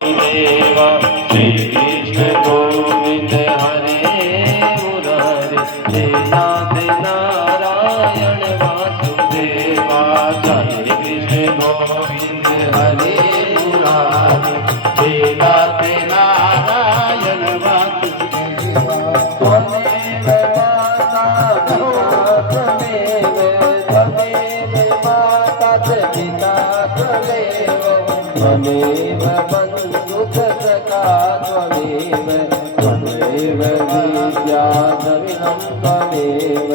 देवा श्री कृष्ण गोविंद हरे मुरारे हे नाथ नारायण वासुदेवा जय कृष्ण गोविंद हरे मुरारे हे नाथ नारायण वासुदेवा त्वमेव माता पिता त्वमेव त्वमेव बन्धुः सखा त्वमेव त्वमेव विद्याधरिणं त्वमेव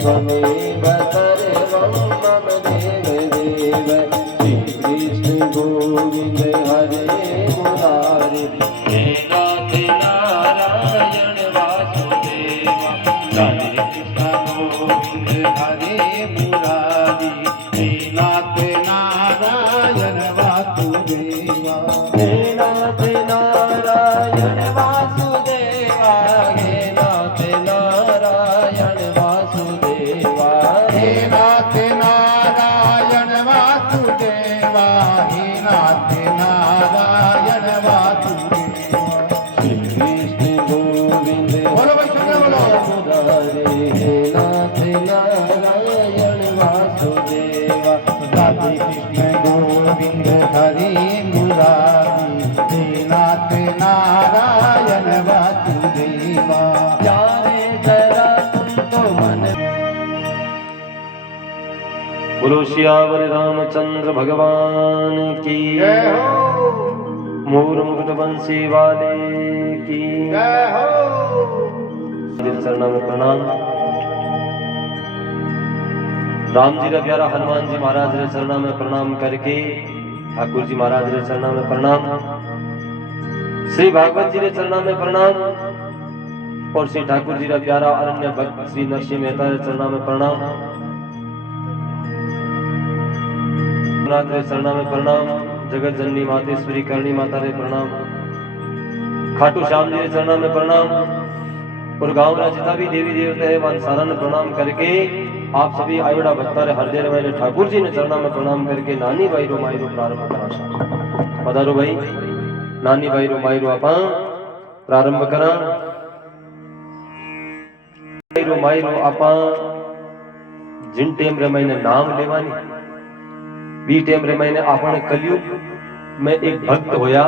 त्वमेव सर्वं मम देव देव श्रीकृष्ण गोविन्द हरे मुरारे हे नाथ नारायण वासुदेवा जय कृष्ण गोविन्द हरे मुरारे हे नाथ नारायण वासुदेवा हे नाथ नारायण वासुदेवा हे नाथ नारायण वासुदेवा हे नाथ नारायण वासुदेवा हे नाथ नारायण वासुदेवा श्री कृष्ण गोविंद मुरारे हे नाथ नारायण वासुदेवा राधे कृष्ण गोविंद हरे मुरारी हे नाथ नारायण वासुदेवा प्यारे जरा तुम तो मन। बोलो श्यावर रामचंद्र भगवान की जय हो। मोर मुकुट बंसी वाले की जय हो। चरणों में प्रणाम। राम जी रे प्यारा हनुमान जी महाराज रे चरणों में प्रणाम करके ठाकुर जी महाराज रे चरणों में प्रणाम, श्री भागवत जी रे चरणों में प्रणाम और श्री ठाकुर जी रा प्यारा अरण्य भक्त श्री नरसिंह मेहता रे चरणों में प्रणाम, नाथ रे चरणों में प्रणाम, जगत जननी मातेश्वरी करणी माता रे प्रणाम, खाटू श्याम जी रे चरणों में प्रणाम और गांव रा जितना भी देवी देवता है वन सारा ने प्रणाम करके आप सभी आयोड़ा भक्तारे हृदय में ठाकुर जी ने चरणों में प्रणाम करके नानी भाई रो माई रो प्रारंभ करा। पधारो भाई नानी भाई रो माई रो आप प्रारंभ करा। माई रो आप जिन टेम रे मैंने नाम लेवानी बी टेम रे मैंने आपण कलयुग में एक भक्त होया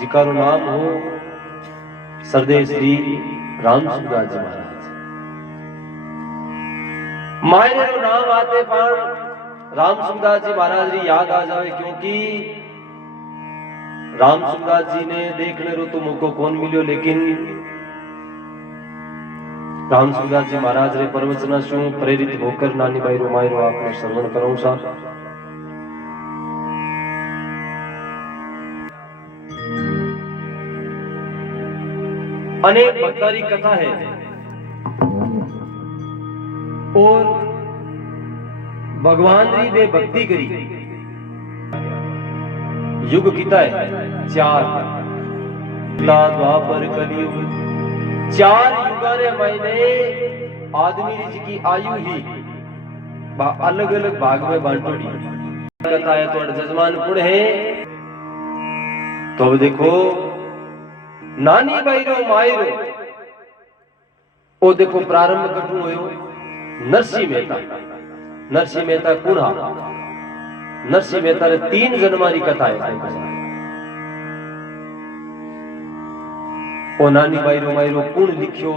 जिकारो नाम हो सरदेव श्री रामसुदास जी महाराज। मायने रो नाम आते पण रामसुदास जी महाराज री याद आ जावे क्योंकि रामसुदास जी ने देखने रो तो मौको कौन मिलियो लेकिन रामसुदास जी महाराज रे प्रवचन शू प्रेरित होकर नानी भाई रो माई रो आपने श्रवण करूं सा। अनेक भक्तारी कथा है और भगवान री दे भक्ति करी युग किता है चार द्वापर कलयुग चार युगारे महीने आदमी जी की आयु ही अलग अलग भाग में बांटोड़ी कथा है तो जजमान पुण है। तो अब देखो नानी भाई रो माई रो ओ देखो प्रारंभ कटू होयो नरसिंह मेहता। नरसिंह मेहता कौन हा? नरसिंह मेहता रे 3 जन्मारी कथा है। ओ नानी भाई रो माई रो कौन लिखियो?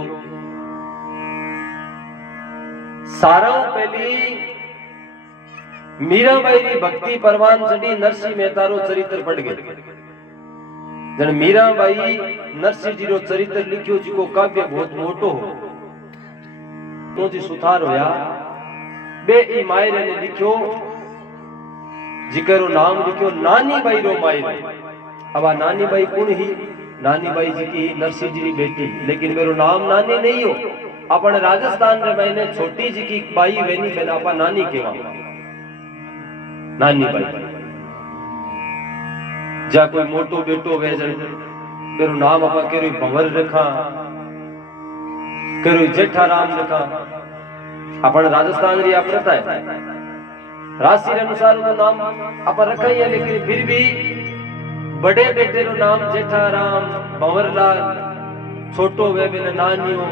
सारा पहली मीराबाई री भक्ति परवान चढ़ी नरसिंह मेहता रो चरित्र पढ़ गए। जन मीराबाई नरसिंह जी रो चरित्र लिखियो जिको काव्य बहुत मोटो हो तो जी सुथार होया बे ई मायरे ने लिखियो जिकरो नाम लिखियो नानी बाई रो मायरे। अब आ नानी बाई कौन ही? नानी बाई जी की नरसिंह जी की बेटी, लेकिन मेरो नाम नानी नहीं हो। अपन राजस्थान रे मैंने छोटी जी की बाई वेनी मैंने आपा नानी केवा नानी बाई। जा कोई मोटो बेटो वे जन मेरो नाम आपा केरो भंवर रखा केरो जेठाराम रखा। अपन राजस्थान री प्रथा है राशि के अनुसार तो नाम अपन रखा ही है, लेकिन फिर भी बड़े बेटे रो नाम जेठाराम, भंवरलाल, छोटो वे बिन नानियो,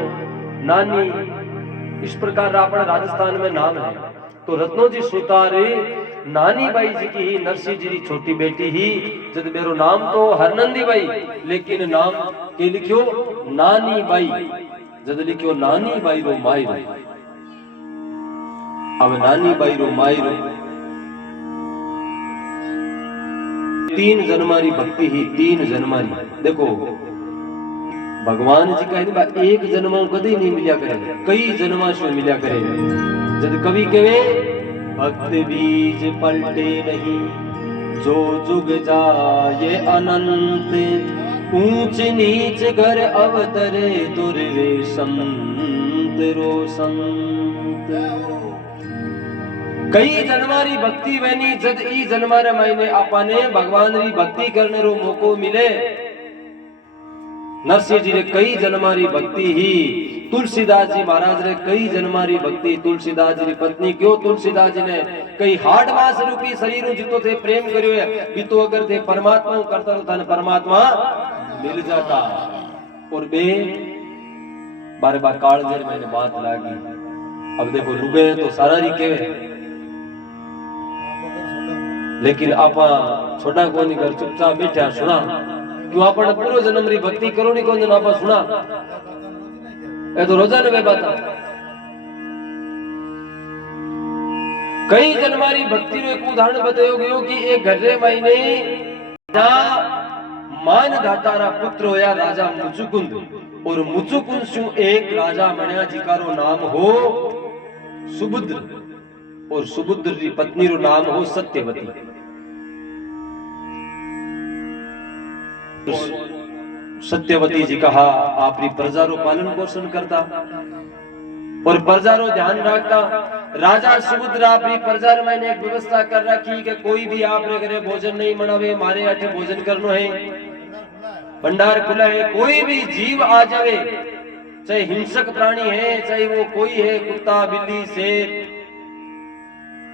नानी, इस प्रकार अपने राजस्थान में नाम है। तो रत्नो जी सुतारे नानी बाई जी की ही नरसिंह जी की छोटी बेटी ही, जब मेरो नाम तो हरनंदी बाई, लेकिन नाम के लिखियो नानी बाई, जब लिखियो नानी बाई रो माई रो। अब नानी बाई रो माई रो तीन जन्मारी भक्ति ही, तीन जन्मारी। देखो भगवान जी का एक जन्म कभी नहीं मिला करे, कई जन्मा से मिला करे। जब कवि कहे भक्त बीज पलटे नहीं, जो जुग जाए अनंत, ऊंच नीच घर अवतरे दुर्वे संत रो संत। कई जन्मारी भक्ति वैनी, जद ई जन्मारे महीने आपने भगवान री भक्ति करने रो मौको मिले। नरसिंह जी रे कई जन्मारी भक्ति ही, तुलसीदास जी महाराज रे कई जन्मारी भक्ति। तुलसीदास जी री पत्नी क्यों तुलसीदास जी ने कई हाड मास रूपी शरीर जितो थे प्रेम करियो है, भी तो अगर थे परमात्मा करता तो थाने परमात्मा मिल जाता। और बे बार बार कालजर मैंने बात लागी। अब देखो लुगे तो सारा री केवे, लेकिन आपा छोटा कोनी कर चुपचाप बैठा सुना, क्यों आपने पूरा जन्म री भक्ति करो नहीं कौन जन आपा सुना, ये तो रोजाना वे बात। कई जन्मारी भक्ति रो एक उदाहरण बतायो गयो कि एक घरे महीने मान दातारा पुत्र होया राजा मुचुकुंद, और मुचुकुंद सु एक राजा मण्या जिकारो नाम हो सुबुद्र, और सुबुद्र की पत्नी रो नाम हो सत्यवती। सत्यवती जी कहा आपरी प्रजा रो पालन पोषण करता और प्रजा रो ध्यान रखता। राजा सुबुद्र आपरी प्रजा रे मैंने एक व्यवस्था कर रखी कि कोई भी आप रे घरे भोजन नहीं बनावे, मारे अठे भोजन करनो है, भंडार खुला है। कोई भी जीव आ जावे, चाहे हिंसक प्राणी है, चाहे वो कोई है कुत्ता बिल्ली शेर,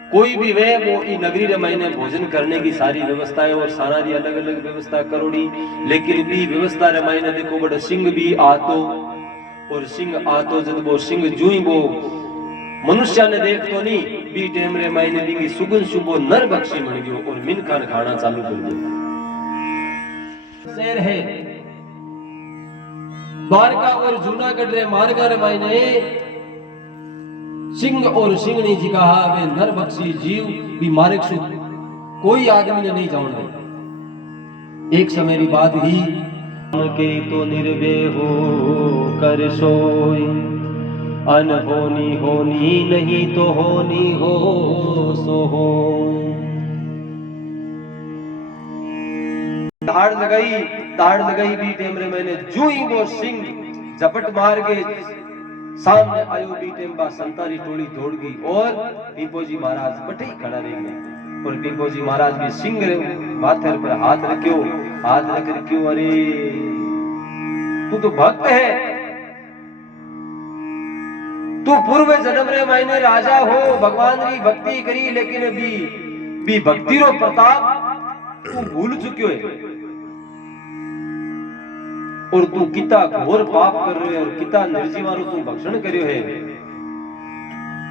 कोई भी वे वो ई नगरी रे महीने भोजन करने की सारी व्यवस्था है और सारा दी अलग अलग व्यवस्था करोड़ी। लेकिन भी व्यवस्था रे महीने देखो बड़ा सिंह भी आतो, और सिंह आतो जब वो सिंह जुई वो मनुष्य ने देख तो नहीं बी टेम रे महीने दी सुगन सुबो नर बख्शी बन गयो और मिनका ने खाना चालू कर दिया। शेर है द्वारका और जूनागढ़ रे मार्गा रे महीने सिंह और सिंहनी जी कहा वे नर बख्शी जीव भी मारे कोई आदमी ने नहीं जान दे। एक समय की बात ही के तो निर्वे हो कर सोई, अनहोनी होनी नहीं तो होनी हो सो हो। ताड़ लगाई भी टेमरे मैंने जू ही वो सिंह झपट मार के सामने आयो भी टेम बा संतारी टोली दौड़ गई और पीपोजी महाराज बटे खड़ा रह गया। और पीपोजी महाराज भी सिंह रे माथे पर हाथ रखियो, हाथ रख रखियो, अरे तू तो भक्त है, तू पूर्व जन्म रे मैंने राजा हो, भगवान री भक्ति करी, लेकिन भी भक्ति रो प्रताप तू भूल चुक्यो है और तू किता घोर पाप कर रहे हो और किता निर्जीवारो तू भक्षण करियो है।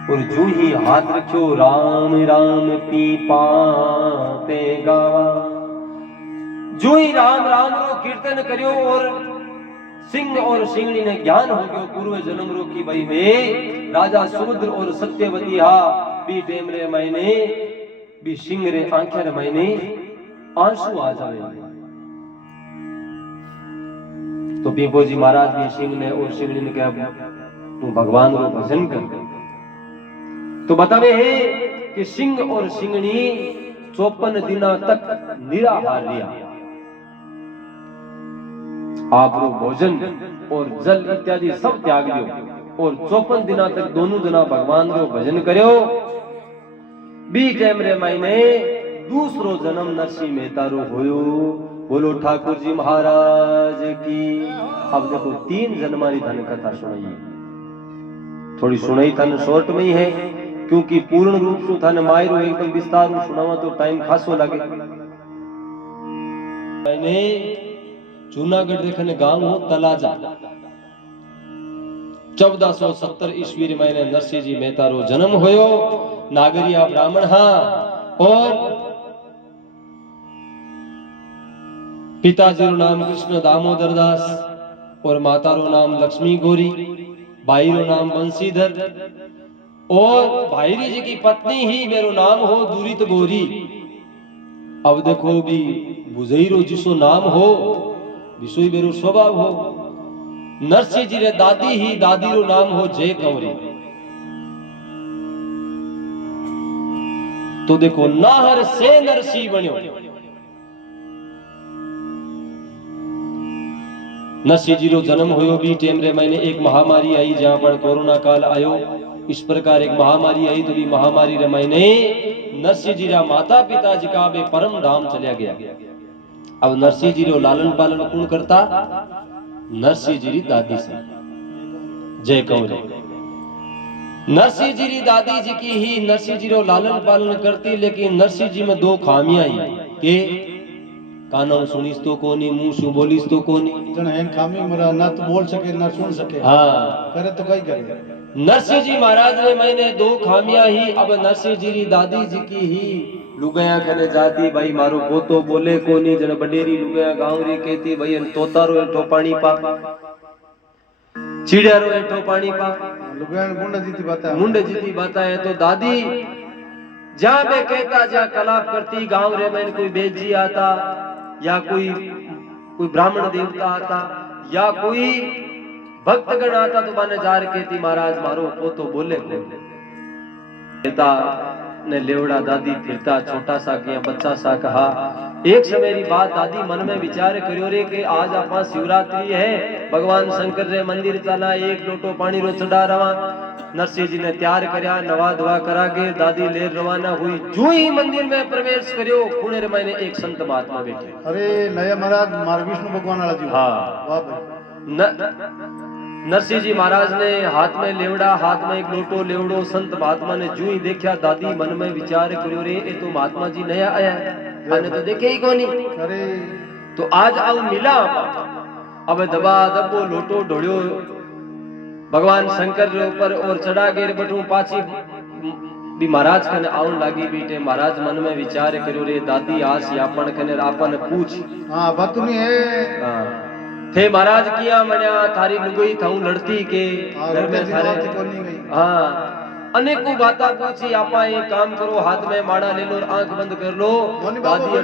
और जो ही हाथ रखियो राम राम पी पाते गावा, जो ही राम राम रो कीर्तन करियो और सिंह और सिंहनी ने ज्ञान हो गयो पूर्व जन्म रो की भाई में राजा सुबुद्र और सत्यवती हा भी टेम रे मैंने भी सिंह रे आंखें रे मैंने आंसू आ जावे। तो पीपोजी महाराज ने सिंह ने और सिंहनी ने कहा तू भगवान रो भजन कर। तो बतावे है कि सिंह और सिंहनी 54 दिना तक निराहार रिया, आप रो भोजन और जल इत्यादि सब त्याग दियो और 54 दिना तक दोनों जना भगवान रो भजन करियो। बी टाइम रे मायने दूसरो जन्म नरसिंह मेहता रो होयो। बोलो ठाकुर जी महाराज की। अब देखो 3 जन्मारी धन कथा सुनाइए, थोड़ी सुनाई थन शॉर्ट में ही है क्योंकि पूर्ण रूप से थन मायरो एकदम विस्तार में सुनावा तो टाइम खासो लगे। मैंने जूनागढ़ देखने गांव हो तलाजा 1470 ईस्वी रे मैंने नरसिंह जी मेहता रो जन्म होयो। नागरिया ब्राह्मण हा और पिताजी रो नाम कृष्ण दामोदर दास और माता रो नाम लक्ष्मी गौरी, भाई रो नाम बंशीधर और भाईरी जी की पत्नी ही मेरो नाम हो दूरित गौरी। अब देखो भी बुझईरो जिसो नाम हो विसोई मेरो स्वभाव हो। नरसिंह जी रे दादी ही दादी रो नाम हो जय कंवरी। तो देखो नाहर से नरसिंह बन्यो। नरसिंह जी रो जन्म होयो भी टेम रे मैंने एक महामारी आई जहां पर कोरोना काल आयो। इस प्रकार एक महामारी आई तो भी महामारी रे मैंने नरसिंह जी रा माता पिता जी का बे परम धाम चलिया गया। अब नरसिंह जी रो लालन पालन कौन करता? नरसिंह जी री दादी से जय कंवरी। नरसिंह जी री दादी जी की ही नरसिंह जी रो लालन पालन करती, लेकिन नरसिंह जी में दो खामियां आई के कानों सुनीस तो कोनी, मुंह सु बोलीस तो कोनी। जण हेन खामी मरा ना तो बोल सके ना सुन सके। हाँ करे तो कई करे। नरसिंह जी महाराज ने मैंने दो खामियां ही। अब नरसिंह जी री दादी जी की ही लुगाया खने जाती भाई मारो पोतो बोले कोनी। जन बडेरी लुगाया गांव री कहती भाई तोता रो एठो पानी पा, चिड़िया रो एठो पानी पा। लुगाया मुंडा जीती बात है, मुंडे जीती बात है। तो दादी जहां पे कहता जहां कलाप करती गांव रे में कोई बेजी आता या कोई ब्राह्मण देवता आता या कोई भक्तगण आता तो माने जार कहती महाराज मारो पोतो बोले कहता ने लेवड़ा दादी फिरता छोटा सा किया बच्चा सा कहा। एक समय री बात दादी मन में विचार करियो रे कि आज आपा शिवरात्रि है, भगवान शंकर रे मंदिर चला, एक लोटो पानी रो चढ़ा रवा। नरसिंह जी ने तैयार करया, नवा धवा करा के दादी ले रवाना हुई। जो ही मंदिर में प्रवेश करियो खुणे रे मैंने एक संत महात्मा बैठे। अरे नया महाराज मार विष्णु भगवान वाला जी। हाँ वाह भाई। नरसिंह जी महाराज ने हाथ में लेवड़ा, हाथ में एक लोटो लेवड़ो। संत महात्मा ने जो ही देखा दादी मन में विचार करियो रे ये तो महात्मा जी नया आया है, आने तो देखे ही कोनी। अरे तो आज आओ मिला। अब दबा दबो लोटो ढोड़ियो भगवान शंकर रे ऊपर और चढ़ा गेर बटू पाछी भी महाराज कने आउन लागी बीटे। महाराज मन में विचार करियो रे दादी आस यापन कने आपन पूछ। हां बात नहीं है। हां थे महाराज किया मन्या थारी लुगई थाऊ लड़ती के घर में थारे। हाँ अनेकों बातें पूछी। आपा ये काम करो, हाथ में माड़ा ले लो और आंख बंद कर लो। दादी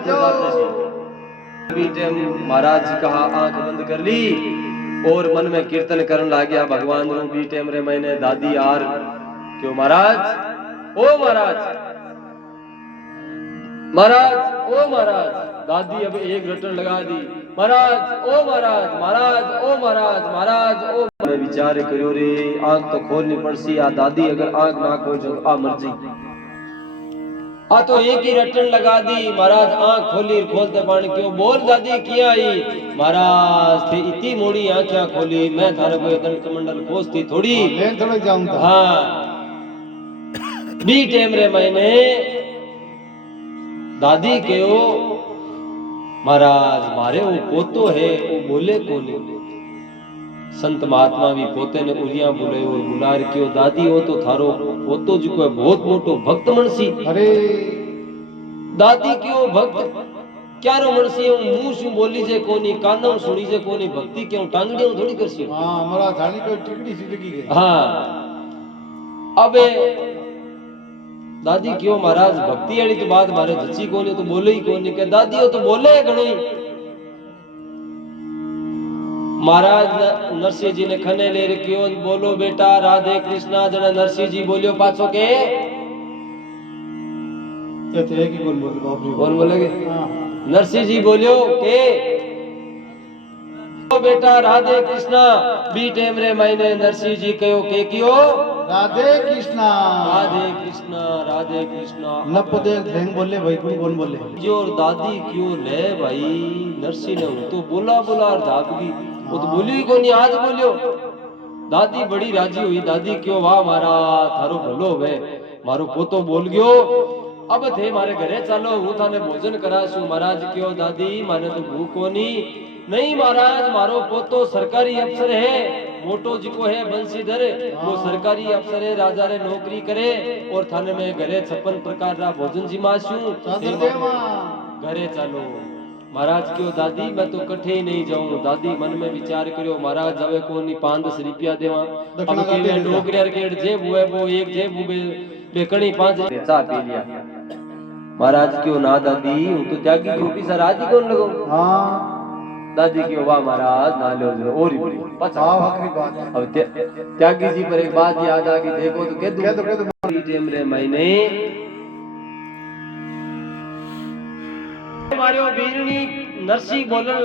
बीटे महाराज जी कहा आंख बंद कर ली और मन में कीर्तन करने लग गया भगवान रो। बीटे मरे मैंने दादी यार क्यों महाराज ओ महाराज महाराज ओ महाराज। दादी अब एक रटन लगा दी महाराज ओ महाराज महाराज ओ महाराज महाराज ओ। मैं विचार करियो रे आंख तो खोलनी पड़सी। आ दादी अगर आंख ना खोल जो आ मर्जी आ तो एक ही रटन लगा दी। महाराज आंख खोली खोलते पानी क्यों बोल दादी किया आई। महाराज थे इतनी मोड़ी आंखें खोली मैं थारे को दंड कमंडल खोजती थोड़ी ले थोड़ा जाऊंगा। हाँ बी टाइम रे मैंने दादी कहो महाराज मारे वो पोतो है वो बोले कोनी। संत महात्मा भी पोते ने उरिया बोले और बुलार क्यों दादी हो तो थारो पोतो जी को बहुत मोटो भक्त मनसी। अरे दादी क्यों भक्त क्या रो मनसी हूं मुंह से बोली जे कोनी कानों सुनी जे कोनी भक्ति क्यों टांगड़ियों थोड़ी करसी। हां हमारा धानी को टिकड़ी सी लगी गई। हां अबे दादी क्यों महाराज भक्ति वाली तो बात मारे जची कोनी तो बोले ही कोनी के दादी हो तो बोले घणी। महाराज नरसिंह जी ने खने ले रखियो बोलो बेटा राधे कृष्णा। जने नरसिंह जी बोलियो पाछो के ये तो एक ही कौन बोल बाप जी कौन बोलेगे। हां नरसिंह जी बोलियो के बेटा राधे कृष्णा। बी टाइम रे मैंने नरसिंह जी कहो के कियो राधे कृष्णा राधे कृष्णा राधे कृष्णा। नप दे धेंग बोले भाई कौन बोले जो दादी क्यों ले भाई नरसिंह ने तो बोला बोला और धापगी वो तो बोली ही कोनी आज बोलियो। दादी बड़ी राजी हुई। दादी क्यों वाह मारा थारो भलो वे मारो पोतो बोल गयो। अब थे मारे घरे चालो हूँ थाने भोजन कराशू। महाराज क्यों दादी माने तो भूख कोनी। नहीं महाराज मारो पोतो सरकारी अफसर है, मोटो जिको है बंसीधर, वो सरकारी अफसर है, राजा रे नौकरी करे और थाने में घरे 56 प्रकार रा भोजन जिमाशू। घरे चालो। महाराज क्यों दादी मैं तो कठे ही नहीं जाऊं। दादी मन में विचार करो महाराज जावे कोनी 5-10 रुपया देवा। अब केवे डोकरिया केड़ जेब हुए वो एक जेब हुए बेकणी 5 चा पी लिया। महाराज क्यों ना दादी हूं तो त्यागी की ऑफिसर आज ही कौन लगो। हाँ दादी क्यों वाह महाराज ना लो जरा और ही बड़ी पचा आखिरी बात है। अब त्यागी जी पर एक बात याद आ गई। देखो तो कह दो टेम रे महीने मारियो बीरणी नरसी बोलन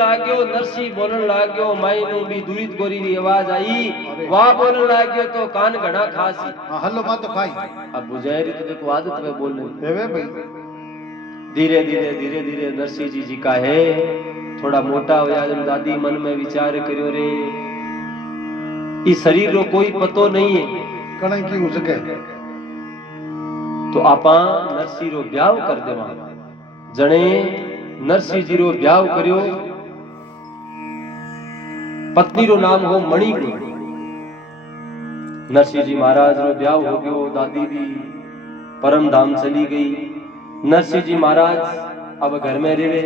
लाग्यो मायनो भी दूरित गोरी री आवाज आई। वाह बोलन लाग्यो तो कान घना खासी। हाँ हल्लो मत तो खाई। अब बुझारी तो देखो आदत में बोलने देवे भाई धीरे धीरे नरसी जी का है थोड़ा मोटा होया। जब दादी मन में विचार करियो रे इस शरीर रो कोई पतो नहीं है कणे की हो सके तो आपा नरसी रो ब्याह कर देवा। जणे नरसी जी रो ब्याह करियो। पत्नी रो नाम हो मणिपुर। नरसी जी महाराज रो ब्याह हो गयो। दादी भी परम धाम चली गई। नरसी जी महाराज अब घर में रहे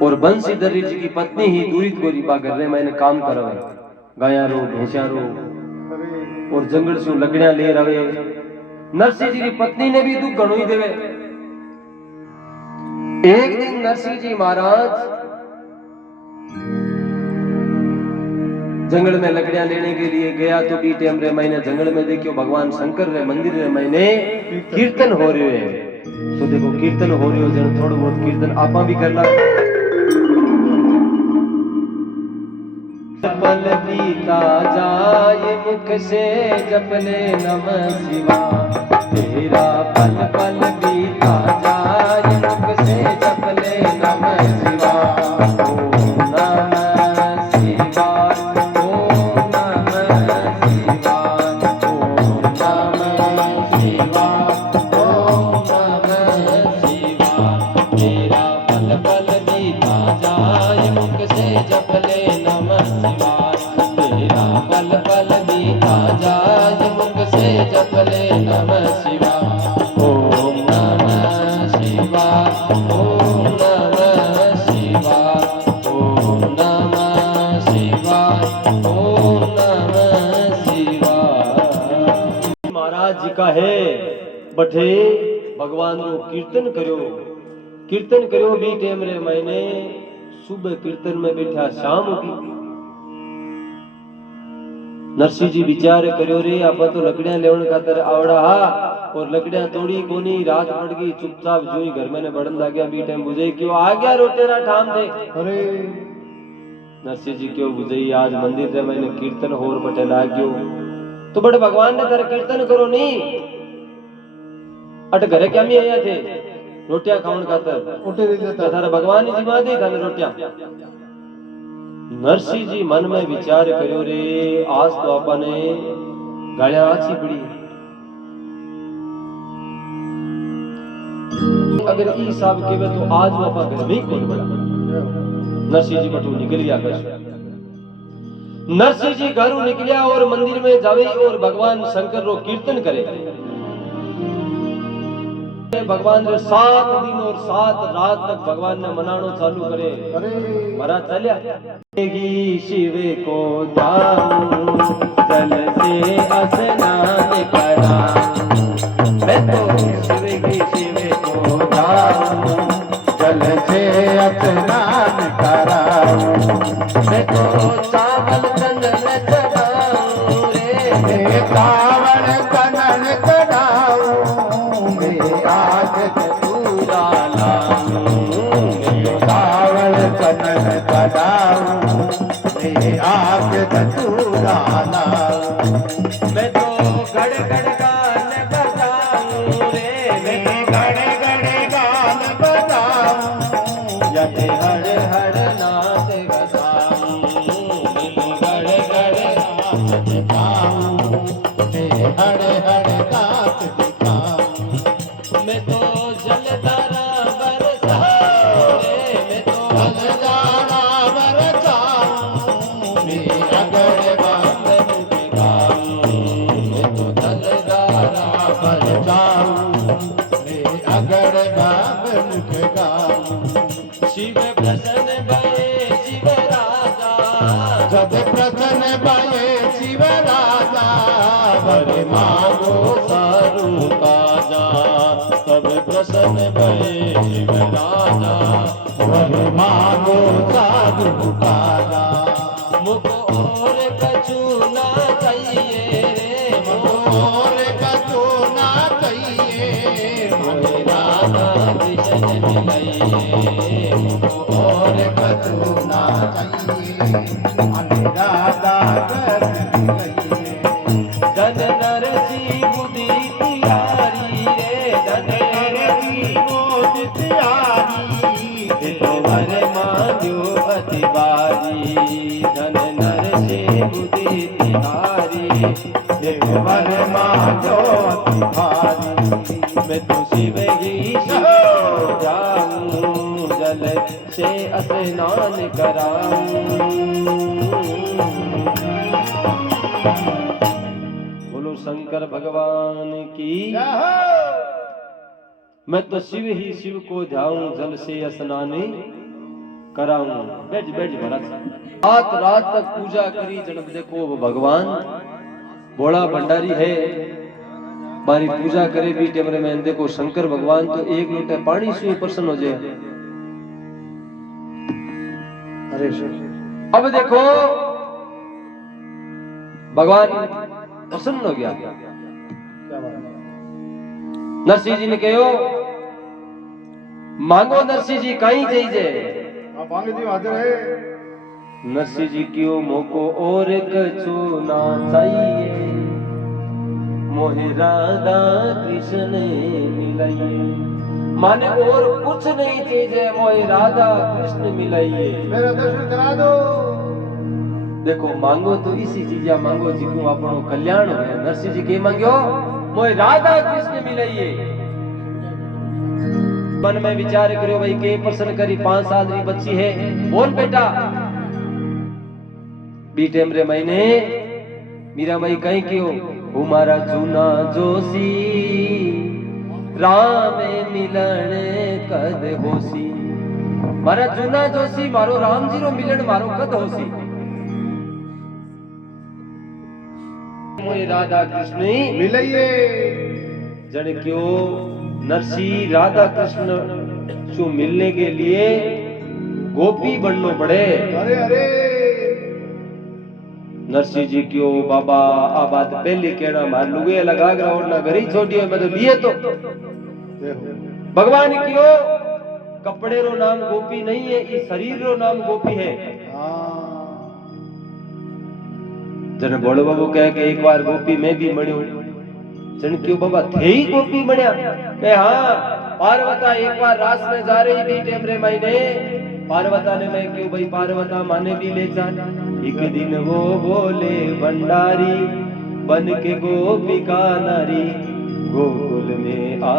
और बंसीधर जी की पत्नी ही दूरित गोरी बा घर में मैंने काम करवे। गाया रो भैंसा रो और जंगल से लकड़ियां ले रवे। नरसी जी की पत्नी ने भी दुख घणो ही देवे। एक दिन नरसी जी महाराज जंगल में लकड़ियां लेने के लिए गया तो बी टाइम रे मैंने जंगल में देखियो भगवान शंकर रे मंदिर रे मैंने कीर्तन हो रहे है। तो देखो कीर्तन हो रहे हो जन थोड़ा बहुत कीर्तन आपा भी करना। पल बीता जाए मुख से जपले नमः शिवाय। तेरा पल पल बीता जाए मुख से जपले नमः शिवाय। ओम नमः शिवाय ओम नमः शिवाय ओम नमः शिवाय ओम नमः शिवाय। तेरा पल पल बीता जाए मुख से जपले नमः शिवाय। तेरा पल पल बीता जाए मुख से जपले नमः शिवाय। ओम नमः शिवाय ओम नमः शिवाय ओम नमः शिवाय ओम नमः शिवाय। महाराज जी का है बठे भगवान रो कीर्तन करो भी टेम रे मैंने सुबह कीर्तन में बैठा शाम होगी। नरसी जी विचार करियो रे आपा तो लकड़ियां लेवन खातर आवड़ा हा और लकड़ियां तोड़ी कोनी। रात पड़ गई चुपचाप जो ही घर में बढ़न लाग्या। बी टाइम बुझे क्यों आ गया रोटेरा ठाम दे। अरे नरसी जी क्यों बुझे आज मंदिर रे मैंने कीर्तन होर बटे लाग्यो तो बड़े भगवान ने तेरे कीर्तन करो नी अट घरे क्या में आया थे रोटियां खावन खातर उठे दे देता थारा भगवान जी जिमा दी थाने रोटियां। नरसी जी मन में विचार करो रे आज तो आपा ने गालियां आछी पड़ी। अगर ई हिसाब केवे तो आज वो आपा घर में ही कौन बड़ा। नरसी जी बटू निकल गया कर। नरसी जी घरों निकलिया और मंदिर में जावे और भगवान शंकर रो कीर्तन करे। भगवान रे 7 दिन और 7 रात तक भगवान ने मनानो चालू करे। अरे महाराज चलिया शिव को जाऊं जल से स्नान कराऊं। मैं तो शिव को जाऊं जल से स्नान कराऊं। मैं तो चावल चंदन चढ़ाऊं रे कावड़ कनन कढ़ाऊं आज पूरा लाऊं। कावड़ कनन कढ़ाऊं आग धतूरा लाऊं। मैं तो गड़ गड़ गान बजाऊं रे मैं गड़ गड़ गान बजाऊं यते हर हर नाथ बजाऊं। गड़ गड़ गान बजाऊं हर हर नाथ दिखाऊं। प्रसन्न भये शिव राजा जब प्रसन्न भये शिव राजा वर मांगो सारू काजा तब प्रसन्न भये शिव राजा वर मांगो साधु काजा मुख और कछु ना चाहिए रे और कछु ना चाहिए मोहे राधा कृष्ण मिलाइए मुख और कछु ना चाहिए हमें राधा कृष्ण मिलाइए धन नरसी बुद्धि तिहारी रे धन नरसी मोद तिहारी वर मांग्यो अति बारी धन नरसी बुद्धि तिहारी वर मांगो तिहारी मैं तो शिव ही शिव जाऊं जल से स्नान कराऊं बोलो शंकर भगवान की मैं तो शिव ही शिव को ध्याऊं जल से स्नान कराऊं बैज बैज भरत रात तक पूजा करी जन्म देखो वो भगवान भोला भंडारी है बारी पूजा करे भी टेमरे में देखो शंकर भगवान तो एक लोटे पानी से ही प्रसन्न हो जाए अरे अब देखो भगवान प्रसन्न हो गया नरसिंह जी ने कहो मांगो नरसिंह जी कहीं चाहिए नरसिंह जी क्यों मोको और कछु ना चाहिए मोहे राधा कृष्ण मिलाइए माने और कुछ नहीं चाहिए मोहे राधा कृष्ण मिलाइए मेरा दर्शन करा दो देखो मांगो तो इसी चीज मांगो जिको आपनो कल्याण हो नरसिंह जी के मांगो मोहे राधा कृष्ण मिलाइए मन में विचार करो भाई के प्रसन्न करी 5 साल री बच्ची है बोल बेटा बीटे मरे महीने मीरा मई कहीं क्यों हमारा जूना जोशी राम मिलन कद होसी मारा जूना जोशी मारो राम जी रो मिलन मारो कद होसी मोए राधा कृष्ण मिलाइए जन क्यों नरसी राधा कृष्ण से मिलने के लिए गोपी बनना पड़े अरे अरे नरसिंह जी क्यों बाबा आ बात पहले कहना मार लुगे लगा कर और ना घरी छोड़ियो मैं तो लिए तो भगवान क्यों कपड़े रो नाम गोपी नहीं है इस शरीर रो नाम गोपी है जन बोलो बाबू कह के एक बार गोपी मैं भी मण्यो जन क्यों बाबा थे ही गोपी मण्या के हाँ पार्वता एक बार रास में जा रही थी टेमरे महीने पार्वता ने मैं क्यों भाई पार्वता माने भी ले जा एक दिन वो बोले भंडारी बन के गोपिका नारी गोकुल में आ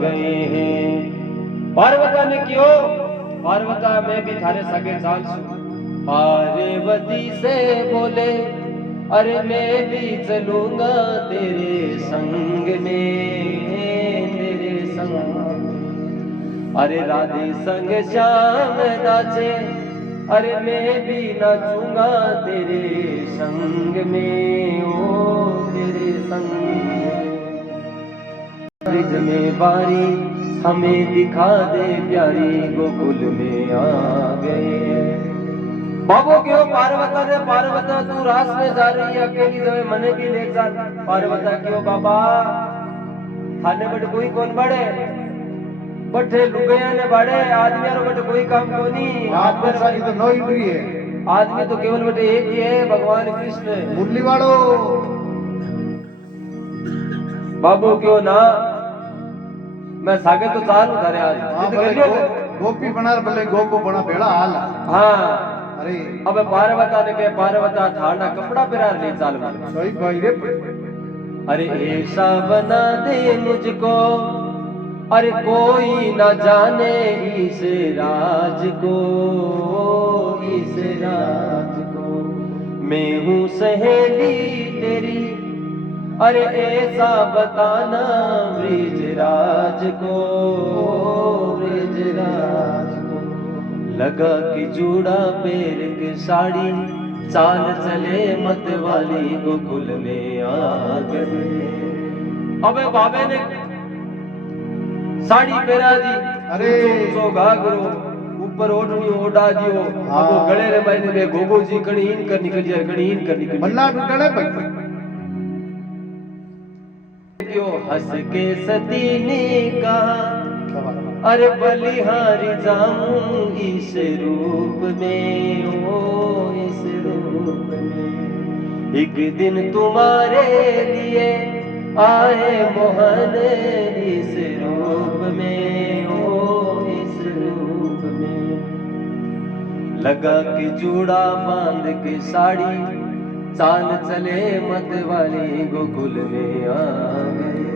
गए हैं पार्वता ने क्यों पार्वता मैं भी थारे सगे चाल पार्वती से बोले अरे मैं भी चलूंगा तेरे संग में तेरे संग अरे राधे संग श्याम नाचे अरे मैं भी नाचूंगा तेरे संग में ओ तेरे संग ब्रिज में बारी हमें दिखा दे प्यारी गोकुल में आ गए बाबू क्यों पार्वता ने पार्वता तू रास में जा रही है अकेली जवे मने भी ले जा पार्वता क्यों बाबा थाने बट कोई कौन बड़े बटे लुगया ने बड़े आदमी रो बट कोई काम कोनी आत्मा सारी तो नो इंद्री है आदमी तो केवल बटे एक ही है भगवान कृष्ण मुरली वालो बाबू क्यों ना मैं सागे तो चालू थारे आज गोपी बना भले गोपो बना बेड़ा हाल हाँ अरे अब पार्वता ने कहे पार्वता थाना कपड़ा पिरा ले चाल सही भाई रे अरे ऐसा बना दे मुझको अरे कोई न जाने इस राज को इस राज को मैं हूँ सहेली तेरी अरे ऐसा बताना ब्रिजराज को ब्रिजराज को लगा कि जूड़ा पैर के साड़ी, चाल चले मत वाली गोकुल में आ गए। अबे बाबे ने साड़ी पहरा दी, अरे ऊंचो घाघरो, ऊपर ओढ़नी ओढ़ा दियो। हाँ। अब वो गले रे मायने में गोगो जी कणी इन कर निकल जाए, कणी इन कर निकल मन्ना टूटने भाई। क्यों हंस के सती ने कहा, अरे बलिहारी जाऊं इस रूप में, ओ इस रूप में। एक दिन तुम्हारे लिए आए मोहन इस रूप में, ओ इस रूप में। लगा कि जूड़ा बांध के साड़ी, चाल चले मत वाली गोकुल में आ गए।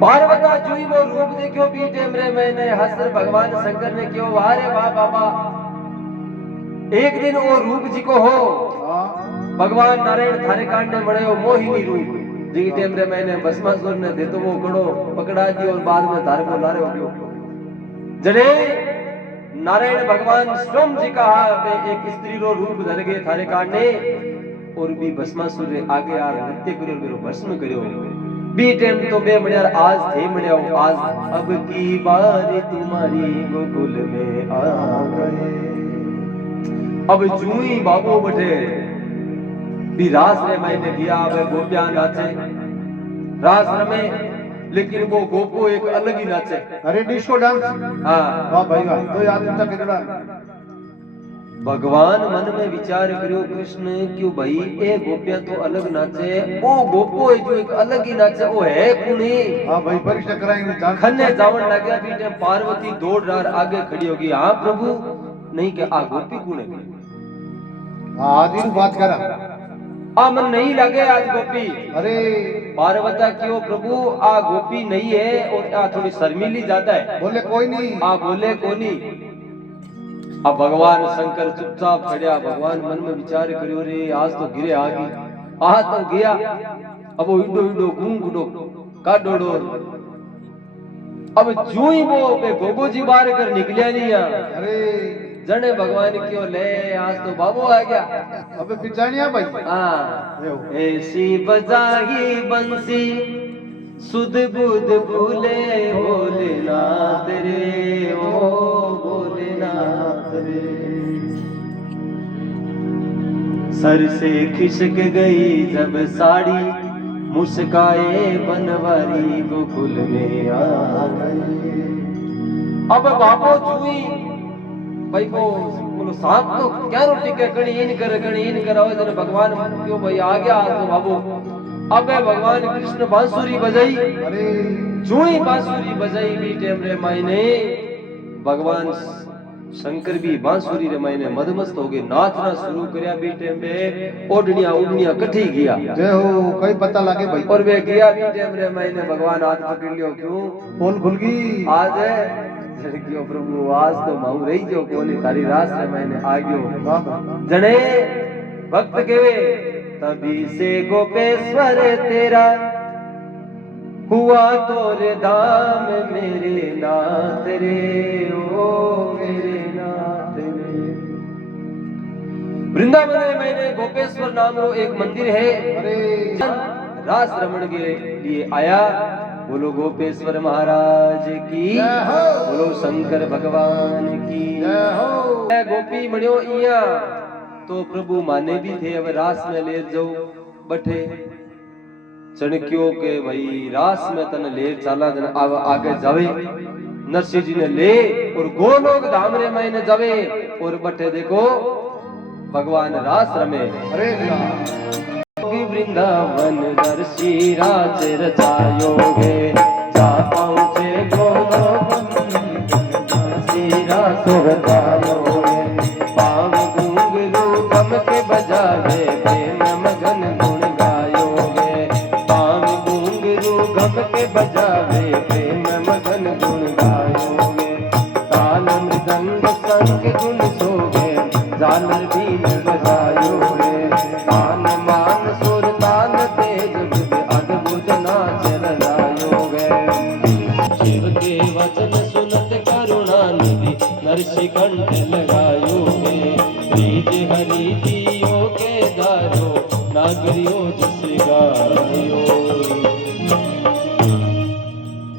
पार्वता जुई वो रूप देखो बीटे मरे मैंने, हसर भगवान शंकर ने क्यों, वारे वाह बाबा। एक दिन वो रूप जी को हो, भगवान नारायण थारे कांड ने बड़े हो मोहिनी रूप जी टेम रे मैंने भस्मासुर ने दे तो वो कड़ो पकड़ा दी और बाद में धार को लारे हो गयो। जड़े नारायण भगवान स्वयं जी कहा एक स्त्री रो रूप धर गए थारे कांड ने, और भी भस्मासुर रे आगे आ नृत्य करो मेरो भस्म करो। बी टाइम तो बे मणियार आज थे मणिया आज, अब की बारी तुम्हारी गोकुल में आ गए। अब जूई बाबू बटे भी रास रे मैंने दिया, अब गोपियां नाचे रास रमे, लेकिन वो गोपो एक अलग ही नाचे। अरे डिस्को डांस। हाँ वाह भाई वाह, तो याद तक कितना। भगवान मन में विचार करियो कृष्ण क्यों भाई ए गोपियां तो अलग नाचे, वो गोपो है जो एक अलग ही नाचे, वो है कुणी। हाँ भाई परीक्षा कराएंगे। खन्ने जावन लगे बीटे पार्वती दौड़ रार आगे खड़ी होगी, हाँ प्रभु नहीं के आ गोपी कुण है। आदि बात करा आ मन नहीं लगे आज गोपी। अरे पार्वता क्यों प्रभु आ गोपी नहीं है, और आ थोड़ी शर्मीली ज्यादा है। बोले कोई नहीं। आ बोले कोनी। अब भगवान शंकर चुपचाप खड़िया, भगवान मन में विचार करियो रे आज तो गिरे आगी, आ तो गया। अब वो इडो इडो घूंघडो काडोड़ो, अब जूं ही वो गोगो जी बाहर कर निकलिया नहीं। अरे जने भगवान क्यों ले आज तो बाबू आ गया। अबे पिछाड़िया भाई। हाँ ऐसी बजाही बंसी सुध बुध भूले भोलेनाथ रे, ओ भोलेनाथ रे। सर से खिसक गई जब साड़ी, मुस्काए बनवारी गोकुल में आ गई। अब बाबू जुई भाई वो बोलो सांप तो क्या रोटी के कणी इन कर जरा भगवान क्यों भाई आ गया आज तो बाबू। अब भगवान कृष्ण बांसुरी बजाई, अरे जुई बांसुरी बजाई भी टेम रे मायने भगवान शंकर भी बांसुरी रे मायने मदमस्त हो गए, नाचना शुरू करया भी टेम में ओढ़निया उड़निया कठी गया। जय हो कोई पता लगे भाई। और वे गया भी टेम रे मायने भगवान हाथ पकड़ लियो क्यों पोल खुल गई आज है क्यों प्रभु आज तो माऊ रही जो कोनी तारी रास रे मैंने आ गयो। जने भक्त केवे तभी से गोपेश्वर तेरा हुआ तोरे धाम मेरे नाथ रे, ओ मेरे नाथ रे। वृंदावन में मैंने गोपेश्वर नाम रो एक मंदिर है। अरे रास रमण के लिए आया। बोलो गोपेश्वर महाराज की, बोलो शंकर भगवान की। गोपी मणियो इया तो प्रभु माने भी थे, अब रास में ले जाओ बठे चणक्यो के भाई रास में तन ले चाला जन आगे जावे। नरसिंह जी ने ले और गोलोक धाम रे मैंने जावे और बठे देखो भगवान रास रमे। अरे वृंदावन दर्शी राज रचायो गे, जा पहुँचे गोलोक रचायो गे। पाव घुंघरू गम के बजावे प्रेम मगन गुण गायो गे। पाव घुंघरू गम के बजावे प्रेम मगन गुण गायो गे। ताल मृदंग संग गुण सोगे, झालर बीन बजायो गे। तान मान सुर तान तेज बुध अद्भुत नाच रचायो गे। शिव के वचन सुनत करुणा निधि नरसी कंठ लगायो है बीज हरि दियो के दारो नागरियो जस गायो।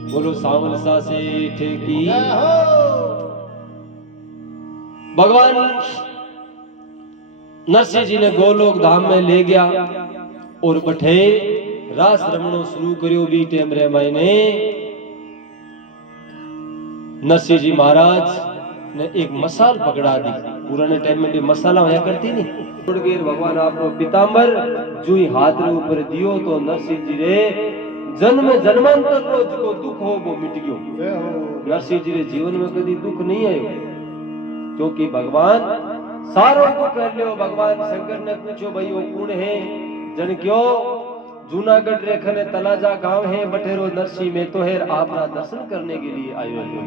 बोलो सावलसा सेठ की। भगवान नरसिंह जी ने गोलोक धाम में ले गया और बैठे रास रमणो शुरू करियो। बी टेम रे मायने नरसिंह जी महाराज ने एक मसाल पकड़ा दी। पुराने टाइम में भी मसाला होया करती नहीं। भगवान आपको पीतांबर जुई हाथ रे ऊपर दियो तो नरसिंह जी रे जन्म जन्मांतर रो जो दुख हो वो मिट गयो। नरसिंह जी रे जीवन में कभी दुख नहीं आयो क्योंकि भगवान सारो दुख कर लियो। भगवान शंकर ने पूछो भाई वो कौन है जन क्यों जूनागढ़ रेखने तलाजा गांव है बटेरो नरसिंह में तो है आपका दर्शन करने के लिए आयो है।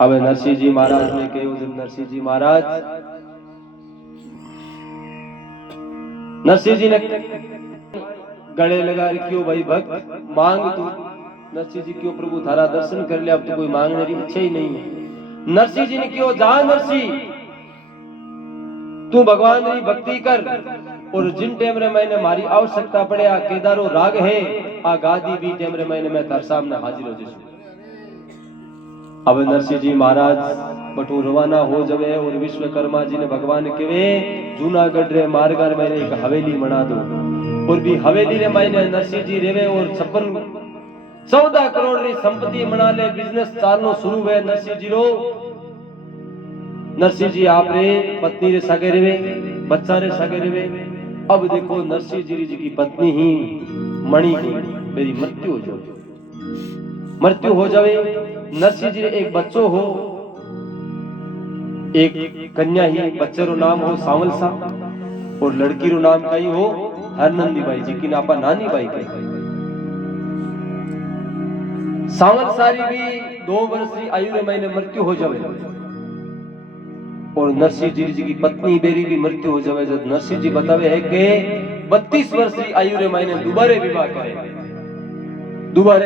अब नरसिंह जी महाराज ने कहो जब नरसिंह जी महाराज नरसिंह जी ने गले लगा रखियो भाई भक्त मांग तू। नरसिंह जी क्यों प्रभु थारा दर्शन कर लिया अब तो कोई मांगने की इच्छा ही नहीं है। नरसिंह जी ने क्यों जा नरसिंह तू भगवान की भक्ति कर और जिन टेम रे मैंने मारी आवश्यकता पड़े आ केदारो राग है आ गादी भी टेम रे मैंने मैं तार सामने हाजिर हो जसू। अब नरसिंह जी महाराज बटू रवाना हो जवे और विश्वकर्मा जी ने भगवान केवे जूनागढ़ रे मार्गर मैंने एक हवेली बना दो और भी हवेली रे मैंने नरसिंह जी रेवे और 14 करोड़ री संपत्ति बना ले बिजनेस चालनो शुरू हुए नरसिंह जी रो। नरसिंह जी आप रे पत्नी रे सगे रेवे बच्चा रे सगे रेवे। अब देखो नरसिंह जी की पत्नी ही मणि की मेरी मृत्यु हो जावे। नरसिंह जी एक बच्चो हो एक कन्या ही बच्चे रो नाम हो सांवलसा और लड़की रो नाम कई हो हरनंदी बाई जी की नापा नानी बाई कही। सांवलसारी भी 2 वर्ष की आयु में मैंने मृत्यु हो जावे और नरसिंह जी की पत्नी बेरी भी मृत्यु हो जावे। जब नरसिंह जी बतावे है कि 32 वर्ष की आयु रे मैंने दोबारे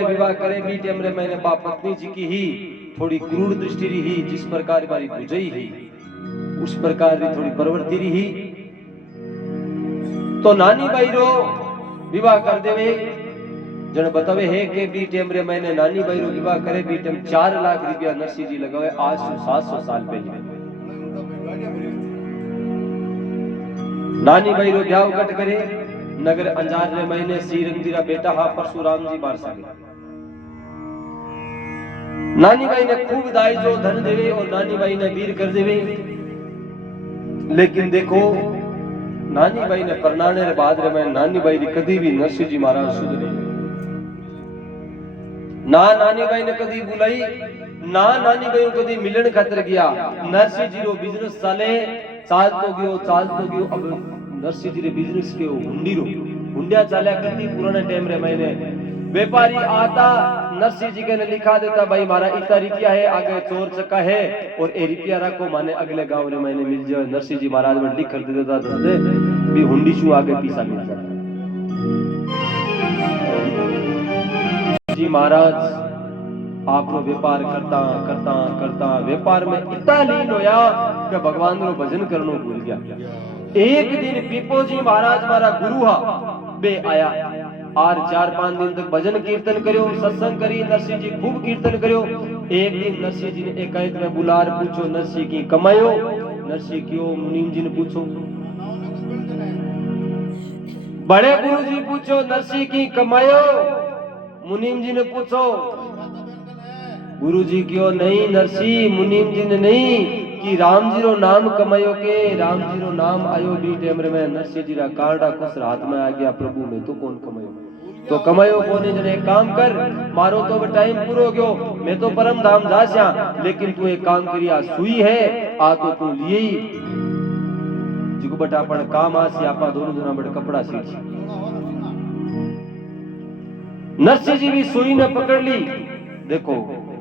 विवाह करे भी टेम रे मैंने बाप पत्नी जी की ही थोड़ी क्रूर दृष्टि रही जिस प्रकार हमारी बुझई ही उस प्रकार की थोड़ी प्रवृत्ति रही तो नानी बाई रो विवाह कर देवे। जन बतावे है कि बी टेम रे मैंने नानी बाई रो विवाह करे बी टेम 4 लाख रुपया नरसिंह जी लगावे आज से 700 साल पहले। नानी बाई रो ब्याह कट करे नगर अंजार रे महीने श्रीरंजीरा बेटा हा परशुराम जी बार सके। नानी बाई ने खूब दाई जो धन देवे और नानी बाई ने वीर कर देवे। लेकिन देखो नानी बाई ने परनाने रे बाद रे मैं नानी बाई री कदी भी नरसिंह जी महाराज सुध नहीं ना नानी बाई ने कदी बुलाई ना नानी बाई कदी मिलन खातर गया। नरसिंह जी रो बिजनेस चाल तो गयो अब नरसिंह जी रे बिजनेस के हुंडिया चाल्या करती। पुराने टाइम रे मैंने व्यापारी आता नरसिंह जी के ने लिखा देता भाई हमारा इतना रुपया है आगे चोर चक्का है और ए रुपया रखो माने अगले गांव रे मैंने मिल जाए। नरसिंह जी महाराज में लिख कर दे देता भी हुंडी शू आगे पीसा मिल जाता। जी महाराज आप रो व्यापार करता व्यापार में इतना लीन होया कि भगवान रो भजन करनो भूल गया। एक दिन पीपो जी महाराज हमारा गुरु हा बे आया और 4-5 दिन तक भजन कीर्तन करियो सत्संग करी। नरसिंह जी खूब कीर्तन करियो। एक दिन नरसिंह जी ने एकाएक में बुलार पूछो नरसिंह की कमायो। नरसिंह क्यों मुनीम जी ने पूछो बड़े गुरु जी पूछो नरसिंह की कमायो। मुनीम जी ने पूछो गुरु जी क्यों नहीं नरसिंह मुनीम जी ने नहीं कि राम जी रो नाम कमायो के राम जी रो नाम आयो बी टेम रे में नरसिंह जी रा कांडा कुछ हाथ में आ गया प्रभु में तो कौन कमायो तो कमायो कोने जने एक काम कर मारो तो टाइम पूरो गयो मैं तो परम धाम जास्या लेकिन तू एक काम करिया सुई है आ तो तू लिए ही जिको बटा पण काम आसी आपा दोनों जना बड़ कपड़ा सीख। नरसिंह जी भी सुई ने पकड़ ली। देखो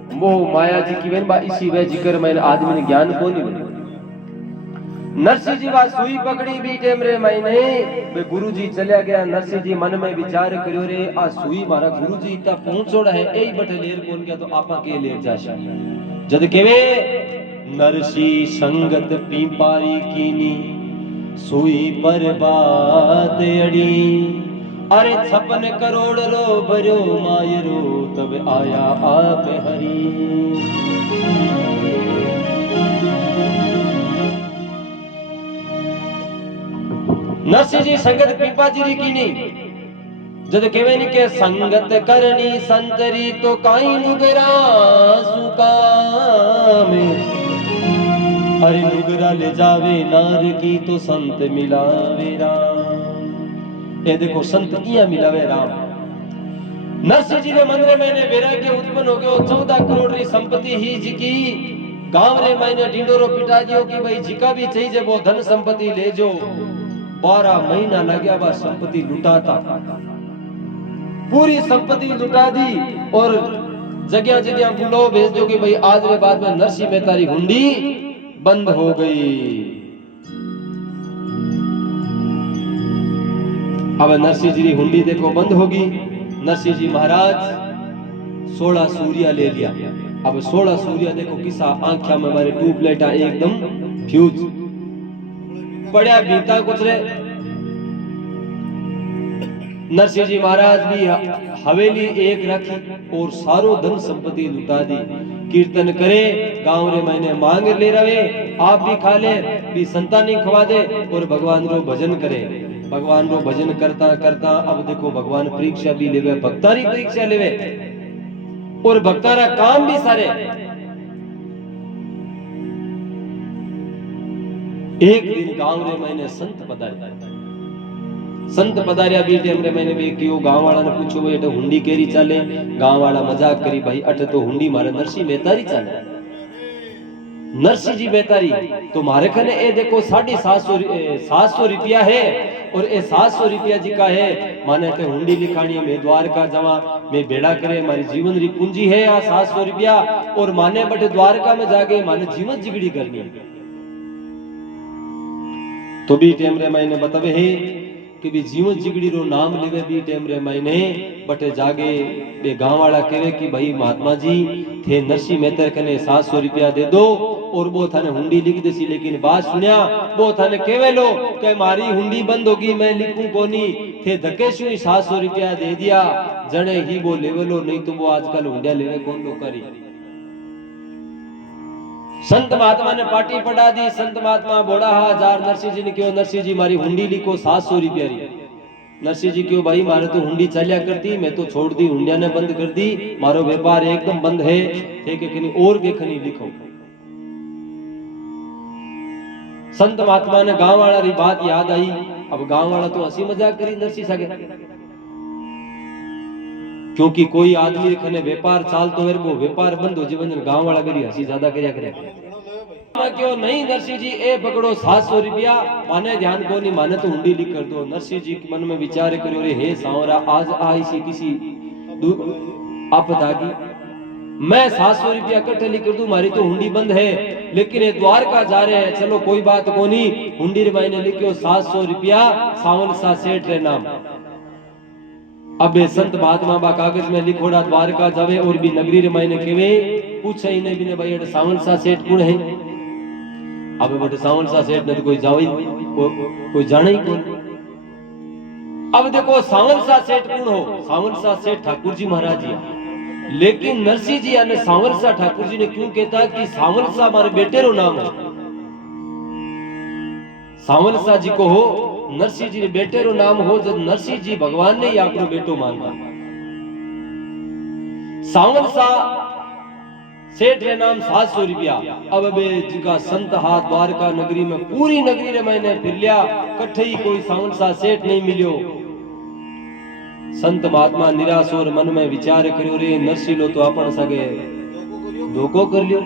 वो माया जी की बा इसी वे जिक्र मैंने आदमी ने ज्ञान को नहीं बने। नरसिंह जी बात सुई पकड़ी भी टेम रे मैंने वे गुरु जी चलिया गया। नरसिंह जी मन में विचार करियो रे आ सुई मारा गुरु जी इतना पहुंचोड़ा है यही बटे लेर कौन गया तो आपा के लेर जाशा जद केवे नरसी संगत पीपारी कीनी सुई पर बात अड़ी अरे 56 करोड़ रो भरो मायरो तब आया आप हरी। नरसिंह जी संगत पीपाजी री कीनी जद केवे नी के संगत करनी संतरी तो काई नुगरा सुकाम अरे नुगरा ले जावे नार की तो संत मिलावे राम। ये देखो संत किया मिलावे राम। नरसिंह जी ने मंदिर में वैराग्य उत्पन्न हो गयो 14 करोड़ री संपत्ति ही जी की गांव रे मैंने ढिंडोरो पिटा दियो कि भाई जिका भी चाहिए वो धन संपत्ति ले जो। 12 महीना लग गया बा संपत्ति लुटाता पूरी संपत्ति लुटा दी और जगह जगह बुलाओ भेज दो कि भाई आज के बाद में नरसिंह मेहता री हुंडी बंद हो गई। अब नरसिंह जी की हुंडी देखो बंद होगी। नरसिंह जी महाराज 16 सूर्या ले लिया। अब 16 सूर्या देखो किसा आंखा में हमारे ट्यूबलाइट एकदम फ्यूज पड़ा बीता कुछ रे। नरसिंह जी महाराज भी हवेली एक रखी और सारो धन संपत्ति लुटा दी। कीर्तन करे गांव रे मैंने मांग ले रवे आप भी खा ले भी संतानी खवा दे और भगवान रो भजन करे। भगवान रो भजन करता करता अब देखो भगवान परीक्षा भी लेवे भक्तारी परीक्षा लेवे और भक्तारा काम भी सारे। एक दिन गांव रे मैंने संत पधारे। संत पधारिया भी टाइम रे मैंने भी कियो गांव वाला ने पूछो भाई एटा हुंडी केरी चाले। गांव वाला मजाक करी भाई अटे तो हुंडी मारे नरसिंह मेहतारी चाले। नरसिंह जी मेहतारी तो मारे खने ए देखो 750 रुपया है और ए 700 रुपया जी का है माने के हुंडी लिखानी में द्वारका जावा मैं बेड़ा करे मारी जीवन री पूंजी है आ 700 रुपया और माने बटे द्वारका में जाके माने जीवन जिगड़ी करनी। तो भी टाइम रे मैंने बतावे है कि भी जीवन जिगड़ी रो नाम लेवे भी टाइम रे मैंने बटे जागे बे गांव वाला कहे कि भाई महात्मा जी थे नरसिंह मेहता कने 700 रुपया दे दो और वो थाने हुंडी लिख देसी। लेकिन बात सुनिया वो थाने केवे लो कि मारी हुंडी बंद होगी मैं लिखूं कोनी थे धक्के से 700 रुपया दे दिया जने ही वो लेवलो नहीं तो वो आजकल हुंडिया लेवे कौन लो करी। संत महात्मा ने पार्टी पढ़ा दी। संत महात्मा बोड़ा हजार नरसिंह जी ने क्यों नरसिंह जी मारी हुंडी लिखो 700 रुपया री। नरसिंह जी क्यों भाई मारे तो हुंडी चलिया करती मैं तो छोड़ दी हुंडिया ने बंद कर दी मारो व्यापार एकदम बंद है थे के कनी और के खनी लिखो। संत महात्मा ने गांव वाला री बात याद आई। अब गांव वाला तो हंसी मजाक करी नरसिंह सके क्योंकि कोई आदमी खने व्यापार चाल तो वो व्यापार बंद हो जीवन गांव वाला करी हंसी ज्यादा करिया करे क्यों नहीं नरसिंह जी ए पकड़ो 700 रुपया माने ध्यान को नहीं माने तो हुंडी लिख कर दो। नरसिंह जी के मन में विचार करो रे हे सांवरा आज आई सी किसी आपदा की मैं 700 रुपया इकट्ठे लिख कर दूं मारी तो हुंडी बंद है लेकिन ये द्वारका जा रहे हैं चलो कोई बात को नहीं हुंडी रे मैंने लिखियो 700 रुपया सावन सा सेठ रे नाम। अब संत महात्मा बा कागज में लिखोड़ा द्वारका जावे और भी नगरी रे मैंने केवे पूछे ही नहीं भी भाई ये सावन सा सेठ कौन है। अब बटे सावन सा सेठ ने तो कोई जावे कोई जाने ही कौन। अब देखो सावन सा सेठ कौन हो सावन सा सेठ ठाकुर जी महाराज जी। लेकिन नरसिंह जी यानी सावन सा ठाकुर जी ने क्यों कहता कि सावन सा हमारे बेटे रो नाम है। सावन सा जी को हो नरसिंह जी बेटे रो नाम हो जब नरसिंह जी भगवान ने ही आपको बेटो मानता। सावन सा सेठ रे नाम 700 रुपया। अब बे जिका संत हाथ द्वारका नगरी में पूरी नगरी रे मैंने फिर लिया कट्ठे ही कोई सावन सा सेठ नहीं मिलियो। संत महात्मा निराश और मन में विचार करियो रे नरसिंह लो तो अपन सगे धोखो कर लियो।